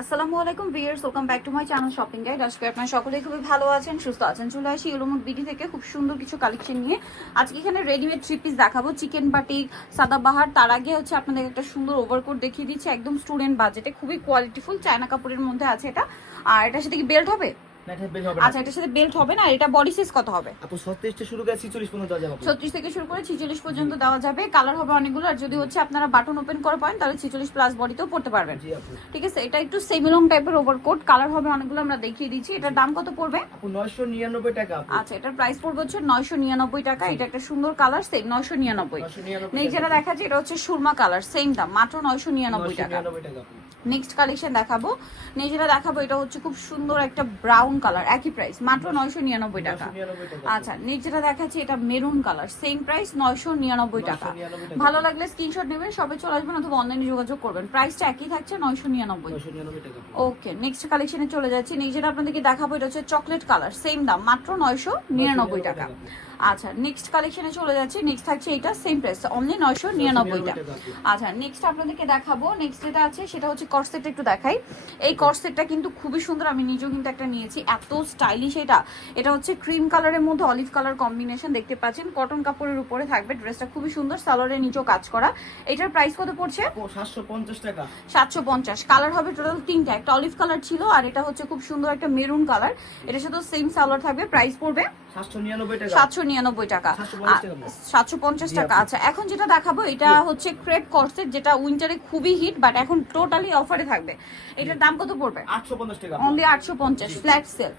আসসালামু আলাইকুম viewers, welcome back to my channel shopping guide. আজকে আপনারা সকলেই খুবই ভালো আছেন, সুস্থ আছেন। চলে আসি ইউলোমুড বিডি থেকে খুব সুন্দর কিছু কালেকশন নিয়ে। আজকে এখানে রেডিমেড থ্রি পিস দেখাবো, চিকেন বাটিক, সাদাবাহার। তার আগে হচ্ছে আপনাদের একটা সুন্দর ওভারকোট দেখিয়ে দিচ্ছি, একদম স্টুডেন্ট বাজেটে, খুবই কোয়ালিটিফুল চায়না কাপড়ের মধ্যে আছে এটা। আর এটার সাথে কি বেল্ট হবে? আচ্ছা, এটার সাথে বেল্ট হবে না। এটা বডি সাইজ কত হবে? আপু 36 থেকে শুরু করে 46 পর্যন্ত দেওয়া যাবে। 36 থেকে শুরু করে 46 পর্যন্ত দেওয়া যাবে। কালার হবে অনেকগুলো, আর যদি হচ্ছে আপনারা বাটন ওপেন করে পারেন তাহলে 46 প্লাস বডিতেও পড়তে পারবেন। জি আপু। ঠিক আছে, এটা একটু সেমি লং টাইপের ওভারকোট, কালার হবে অনেকগুলো, আমরা দেখিয়ে দিচ্ছি। এটার দাম কত পড়বে? আপু 999 টাকা আপু। আচ্ছা, এটার প্রাইস পড়বে হচ্ছে 999 টাকা। এটা একটা সুন্দর কালার, সেম 999। 999 নেক্সট যেটা দেখাচ্ছি এটা হচ্ছে সুরমা কালার, সেম দাম, মাত্র 999 টাকা। 999 টাকা আপু। নেক্সট কালেকশন দেখাবো, নেক্সট যেটা দেখাবো এটা হচ্ছে খুব সুন্দর একটা ব্রাউন কালার, একই প্রাইস মাত্র 999 টাকা। 999 টাকা। আচ্ছা, নেক্সট যেটা দেখাচ্ছি এটা মেরুন কালার, সেম প্রাইস 999 টাকা। ভালো লাগলে স্ক্রিনশট নেবেন, সবে চলে আসবেন অথবা অনলাইনে যোগাযোগ করবেন। প্রাইসটা একই থাকছে 999। 999 টাকা। ওকে, নেক্সট কালেকশনে চলে যাচ্ছি। নেক্সট যেটা আপনাদেরকে দেখাবো এটা হচ্ছে চকলেট কালার, সেম দাম মাত্র 999 টাকা। আচ্ছা, নেক্সট কালেকশনে চলে যাচ্ছি। নেক্সট থাকছে এটা, সেম প্রাইস অনলি 999 টাকা। আচ্ছা, নেক্সট আপনাদেরকে দেখাবো, নেক্সট যেটা আছে সেটা হচ্ছে কর্সেট। একটু দেখাই, এই কর্সেটটা কিন্তু খুবই সুন্দর, আমি নিজেও কিন্তু একটা নিয়েছি, এত স্টাইলিশ। এটা হচ্ছে ক্রিম কালারের মধ্যে অলিভ কালার কম্বিনেশন, দেখতে পাচ্ছেন কটন কাপড়ের উপরে থাকবে। ড্রেসটা খুবই সুন্দর, সালোয়ারের নিচেও কাজ করা। এটার প্রাইস কত পড়ছে? 750 টাকা। 750। কালার হবে টোটাল তিনটা, একটা অলিভ কালার ছিল আর এটা হচ্ছে খুব সুন্দর একটা মেরুন কালার। এটার সাথে সেম সালোয়ার থাকবে। প্রাইস পড়বে 799 টাকা। 799 টাকা। 750 টাকা। আচ্ছা, এখন যেটা দেখাবো এটা হচ্ছে ক্রেপ কর্সেট, যেটা উইন্টারে খুবই হিট, বাট এখন টোটালি অফারে থাকবে। এটার দাম কত পড়বে? 850 টাকা। Only 850, flat sell.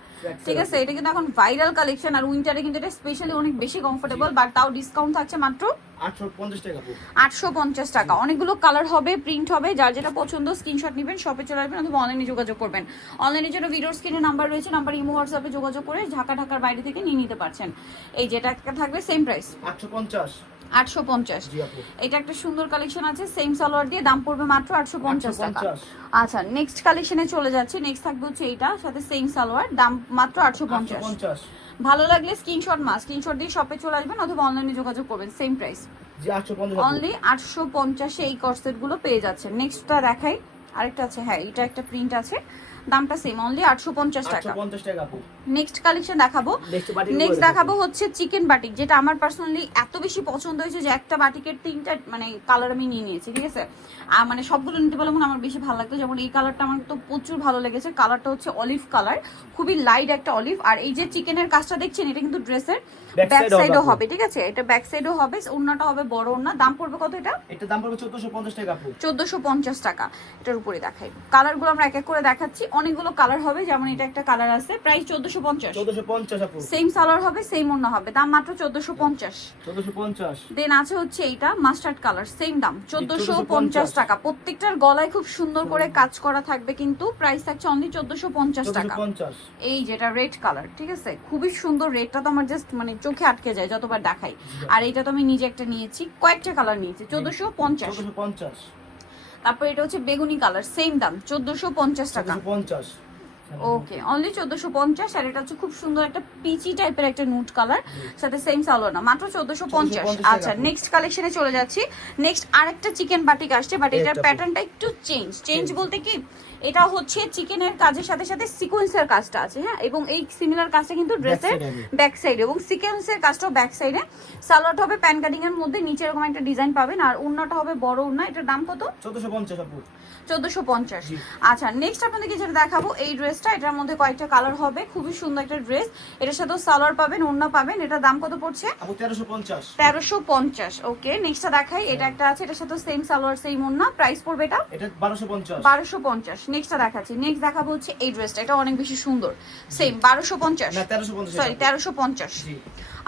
ঠিক আছে, এটা কিন্তু এখন ভাইরাল কালেকশন, আর উইন্টারে কিন্তু এটা স্পেশালি অনেক বেশি কমফোর্টেবল, বাট তাও ডিসকাউন্ট থাকছে মাত্র 850 টাকা আপু। 850 টাকা। অনেকগুলো কালার হবে, প্রিন্ট হবে, যার যেটা পছন্দ স্ক্রিনশট নেবেন, শপে চলে আসবেন অথবা অনলাইনে যোগাযোগ করবেন। অনলাইনের জন্য ভিডিওর স্ক্রিনে নাম্বার রয়েছে, নাম্বার ইমো হোয়াটসঅ্যাপে যোগাযোগ করে ঢাকার বাইরে থেকে নিয়ে নিতে পারছেন। এই যেটা একটা থাকবে সেম প্রাইস 850। 850। জি আপু। এটা একটা সুন্দর কালেকশন আছে, সেম সালোয়ার দিয়ে, দাম পড়বে মাত্র 850 টাকা। 850। আচ্ছা, নেক্সট কালেকশনে চলে যাচ্ছে। নেক্সট থাকবে হচ্ছে এইটা, সাথে সেম সালোয়ার, দাম মাত্র 850। 850। ভালো লাগলে স্ক্রিনশট দিয়ে শপে চলে আসবেন অথবা অনলাইনে যোগাযোগ করবেন, সেম প্রাইস জি 850 আপু। অনলি 850 এই কর্সেট গুলো পেয়ে যাচ্ছেন। নেক্সটটা দেখাই, আরেকটা আছে, হ্যাঁ এটা একটা প্রিন্ট আছে, দামটা সেম অনলি 850 টাকা। 850 টাকা আপু। নেক্সট কালেকশন দেখাবো, নেক্সট দেখাবো হচ্ছে চিকেন বাটিক, যেটা আমার পার্সোনালি এত বেশি পছন্দ হয়েছে যে একটা বাটিকের তিনটা মানে কালার আমি নিয়ে নিয়েছি। ঠিক আছে, আর মানে সবগুলো নিতে পারলে মনে আমার বেশি ভালো লাগতো। যেমন এই কালারটা আমার তো প্রচুর ভালো লেগেছে, কালারটা হচ্ছে অলিভ কালার, খুবই লাইট একটা অলিভ। আর এই যে চিকেনের কাজটা দেখছেন, এটা কিন্তু ড্রেসের ব্যাক সাইডও হবে। ঠিক আছে, এটা ব্যাক সাইডও হবে, ওন্নাটা হবে বড় ওন্না। দাম পড়বে কত এটা? এটা দাম পড়বে 1450 টাকা আপু। 1450 টাকা। এটার উপরে দেখাই, কালারগুলো আমরা এক এক করে দেখাচ্ছি, অনেকগুলো কালার হবে। যেমন এটা একটা কালার আছে, প্রাইস 1450। 1450 আপু। সেম সালোয়ার হবে, সেম ওন্না হবে, দাম মাত্র 1450। 1450। দেন আছে হচ্ছে এইটা মাস্টার্ড কালার, সেম দাম 1450 টাকা। প্রত্যেকটার গলায় খুব সুন্দর করে কাজ করা থাকবে, কিন্তু প্রাইস থাকছে অনলি 1450 টাকা। 1450। এই যেটা রেড কালার, ঠিক আছে, খুবই সুন্দর। রেডটা তো আমার জাস্ট মানে চোখে আটকে যায় যতবার দেখাই। আর এইটা তো আমি নিজে একটা নিয়েছি, কয়েকটা কালার নিয়েছি, 1450। 1450। তারপর এটা হচ্ছে বেগুনি কালার, সেম দাম 1450 টাকা। 1450। ওকে, অনলি 1450। আর এটা হচ্ছে খুব সুন্দর একটা পিচি টাইপের একটা নুট কালার, সাথে সেম সালোয়ার, না মাত্র 1450। আচ্ছা, নেক্সট কালেকশনে চলে যাচ্ছি। নেক্সট আরেকটা চিকেন বাটিক আসছে, বাট এটার প্যাটার্নটা একটু চেঞ্জ বলতে কি, এটা হচ্ছে চিকেনের কাজের সাথে সাথে সিকোয়েন্সের কাজটা আছে, হ্যাঁ, এবং এই সিমিলার কাজটা কিন্তু ড্রেসের ব্যাক সাইডে, এবং সিকোয়েন্সের কাজটাও ব্যাক সাইডে। সালোয়ারটা হবে প্যান কাটিং এর মধ্যে, নিচে এরকম একটা ডিজাইন পাবেন, আর ওন্নাটা হবে বড় ওন্না। এটার দাম কত? 1450 আপু। 1450। আচ্ছা, নেক্সট আপনাদেরকে যেটা দেখাবো এই ড্রেসটা, এটার মধ্যে কয়েকটা কালার হবে, খুবই সুন্দর একটা ড্রেস। এটার সাথেও সালোয়ার পাবেন, ওন্না পাবেন। এটার দাম কত পড়ছে? আপু 1350। 1350। ওকে, নেক্সটটা দেখাই, এটা একটা আছে, এটার সাথে সেম সালোয়ার সেম ওন্না। প্রাইস পড়বে এটা এটা 1250। 1250। নেক্সটটা দেখাচ্ছি, নেক্সট দেখাবো হচ্ছে এই ড্রেসটা, এটা অনেক বেশি সুন্দর, সেম 1250, না 1350, সরি 1350। জি।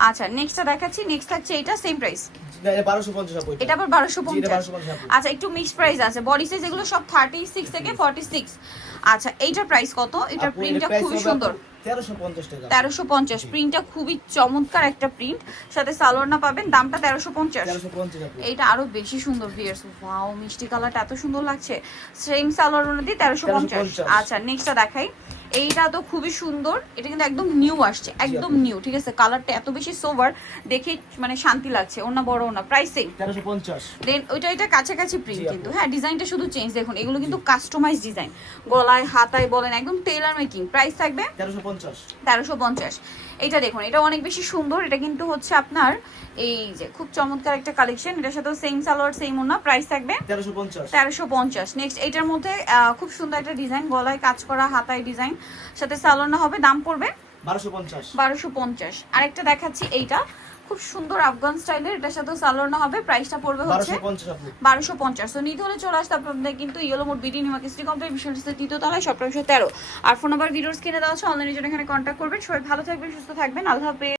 আচ্ছা, নেক্সটটা দেখাচ্ছি, নেক্সট থাকছে এটা, সেম প্রাইস, না এটা 1250 আপু। এটা আবার 1250। আচ্ছা, একটু মিক্সড প্রাইস আছে, বডি সাইজ এগুলো সব 36 থেকে 46। আচ্ছা, এইটার প্রাইস কত? এটার প্রিন্টটা খুবই সুন্দর, 1350 টাকা। 1350। প্রিন্টটা খুবই চমৎকার একটা প্রিন্ট, সাথে সালোয়ারটা পাবেন, দামটা 1350। 1350 আপু। এইটা আরো বেশি সুন্দর ভিউয়ার্স, ওয়াও, মিষ্টি কালারটা এত সুন্দর লাগছে। সেম সালোয়ার অনুযায়ী 1350। আচ্ছা, নেক্সটটা দেখাই, এইটা তো খুবই সুন্দর, এটা কিন্তু একদম নিউ আসছে, একদম নিউ, ঠিক আছে। কালারটা এত বেশি সোভার, দেখে মানে শান্তি লাগছে। ওনা বড় ওনা, প্রাইসিং 1350। দেন ওইটা এটা কাছাকাছি প্রিন্ট জি, কিন্তু, আপু। হ্যাঁ ডিজাইনটা শুধু চেঞ্জ। দেখুন এগুলো কিন্তু কাস্টমাইজ ডিজাইন, গলায় হাতায় বলেন একদম টেইলার মেকিং। প্রাইস থাকবে 1350। 1350। এটা দেখুন, এটা অনেক বেশি সুন্দর, এটা কিন্তু হচ্ছে আপনার এই যে খুব চমৎকার একটা কালেকশন, এটার সাথে সেম সালোয়ার সেম ওনা। প্রাইস থাকবে 1350। 1350। নেক্সট এইটার মধ্যে খুব সুন্দর একটা ডিজাইন, গলায় কাজ করা, হাতায় ডিজাইন, সাথে সালোয়ার না হবে, দাম পড়বে 1250। 1250। আরেকটা দেখাচ্ছি, এইটা খুব সুন্দর আফগান স্টাইলের, এটার সাথে সালোয়ার না হবে, প্রাইসটা পড়বে হচ্ছে 1250 আপু। 1250। সো নিতে হলে চলে আসতে আপনাদের কিন্তু yellow mode B D new market city complex বিশাল তৃতীয় তলায়, শপ 13। আর ফোন নাম্বার ভিডিওস কিনে দেওয়া আছে, অনলাইনের জন্য এখানে কন্ট্যাক্ট করবেন। সবাই ভালো থাকবেন, সুস্থ থাকবেন, আল্লাহ হাফেজ।